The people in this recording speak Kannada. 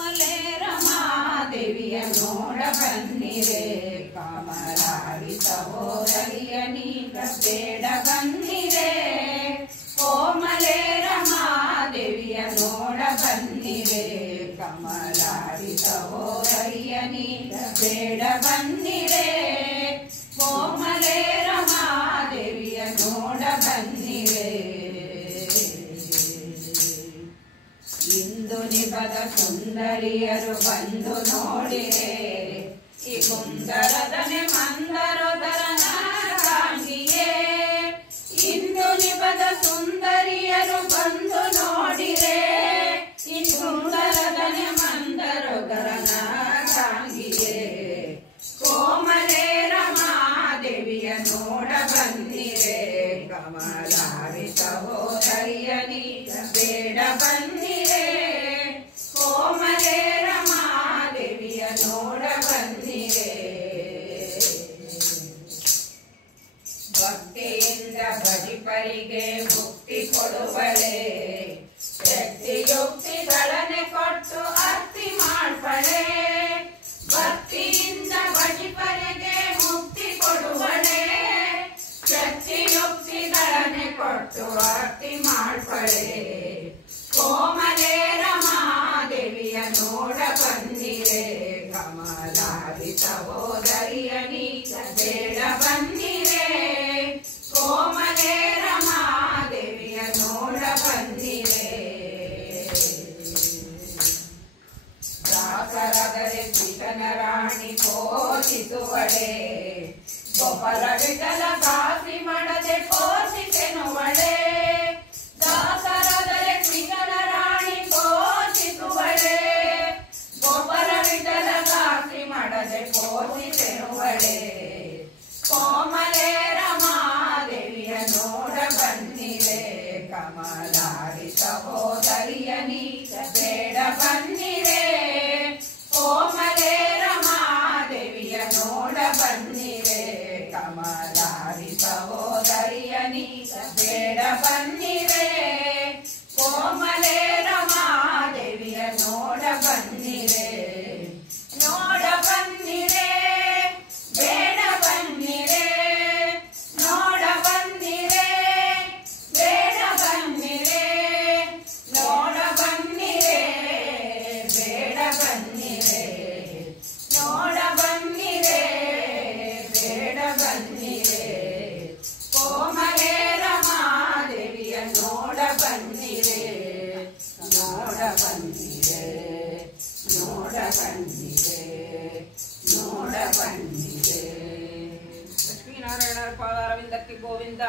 ಕೋಮಲೆ ರಮಾದೇವಿಯ ನೋಡ ಬನ್ನಿರೆ ಕಾಮರಾಡಿ ಸಹೋದರಿಯ ನೀಗ ಬೇಡ ಬನ್ನಿರೆ ಕೋಮಲೆ ರಮಾದೇವಿಯ ನೋಡ ಬನ್ನಿರೆ ಕಮಲಾಡಿ ಸಹೋದರಿಯ ನೀಗ ಬೇಡ ಬನ್ನಿರೆ ಕೋಮಲೆ ರಮಾದೇವಿಯ ನೋಡ ಬನ್ನಿರೆ ಇಂದು ನಿಬದ ಸುಂದರಿಯರು ಬಂದು ನೋಡಿರೆ ಈ ಕುಂದರದನೆ ಮಂದರೋದರನ ಕಾಂಗಿಯೇ ಇಂದು ನಿಬದ ಸುಂದರಿಯರು ಬಂದು ನೋಡಿರೆ ಈ ಸುಂದರದನೆ ಮಂದರೋದರನ ಕಾಂಗಿಯೇ ಕೋಮಲೆ ರಮಾದೇವಿಯ ನೋಡ ಬಂದಿರೆ ಕಮಲಾಡಿ ಸಹೋದರಿಯ ನೀಗ ಬೇಡ ಬನ್ನಿರೆ ಕೋಮಲೆ ರಮಾದೇವಿಯ ನೋಡ ಬಂದಿರೆ ಭಕ್ತಿಯಿಂದ ಭಜಿಪರಿಗೆ ಮುಕ್ತಿ ಕೊಡುವಳೆ ಶಕ್ತಿಯುಕ್ತಿಗಳನ್ನೇ ಕೊಟ್ಟು ಅರ್ತಿ ಮಾಡ್ಬಳೆ ಭಕ್ತಿಯಿಂದ ಭಜಿಪರಿಗೆ ಮುಕ್ತಿ ಕೊಡುವಳೆ ಶಕ್ತಿಯುಕ್ತಿಗಳನ್ನೇ ಕೊಟ್ಟು ಅರ್ತಿ ಮಾಡ್ಬಳೆ ಕೋಮಲೆ ರಮಾದೇವಿಯ ನೋಡ ಬಂದಿರೆ ಕಮಲಾಡಿ ಸಹೋದರಿಯ ನೀಗ ಬೇಡ ಬನ್ನಿರೆ ಕೋಮಲೆ ರಮಾದೇವಿಯ ನೋಡ ಬಂದಿರೆ ದಾಸರದರೆ ಕೃಷ್ಣ ರಾಣಿ ಪೋಷಿಸುವಳೆ ಗೊಬ್ಬರ ವಿಠಲ ದಾಸಿ ಮಾಡದೆ ಪೋಷಿಸೆನುವಳೆ ದಾಸರದರೆ ಕೃಷ್ಣ ರಾಣಿ ಪೋಷಿಸುವಳೆ ಗೊಬ್ಬರ ವಿಠಲ ದಾಸಿ ಮಾಡದೆ ಪೋಷಿಸೆನುವಳೆ ಕೋಮಲೆ ರಮಾದೇವಿಯ ನೋಡ ಬನ್ನಿರೆ ಕಮಲಾಡಿ ಸಹೋದರಿಯ ನೀಗ ಬೇಡ ಬನ್ನಿರೆ ಕೋಮಲೆ ರಮಾದೇವಿಯ ನೋಡ ಬನ್ನಿರೆ ಕಮಲಾಡಿ ಸಹೋದರಿಯ ನೀಗ ಬೇಡ ಬನ್ನಿರೆ ಕೋಮಲೆ ರಮಾದೇವಿಯ ನೋಡ ಬನ್ನಿರೆ ನೋಡ ಬನ್ನಿರೆ ಬೇಡ ಬನ್ನಿರೆ ನೋಡ ಬನ್ನಿರೆ ಬೇಡ ಬನ್ನಿರೆ ನೋಡ ಬನ್ನಿರೆ ಬೇಡ ಬನ್ನಿರೆ ನೋಡ ಬನ್ನಿರೆ ಬೇಡ ಬನ್ನಿರೆ ಕೋಮಲೆ ರಮಾದೇವಿಯ ನೋಡ ಬನ್ನಿರೆ ನೋಡ ಬನ್ನಿರೆ ನೋಡ ಬನ್ನಿರೆ ನೋಡ ಬನ್ನಿರೆ ಲಕ್ಷ್ಮೀನಾರಾಯಣರ ಪಾದಾರವಿಂದಕ್ಕೆ ಗೋವಿಂದ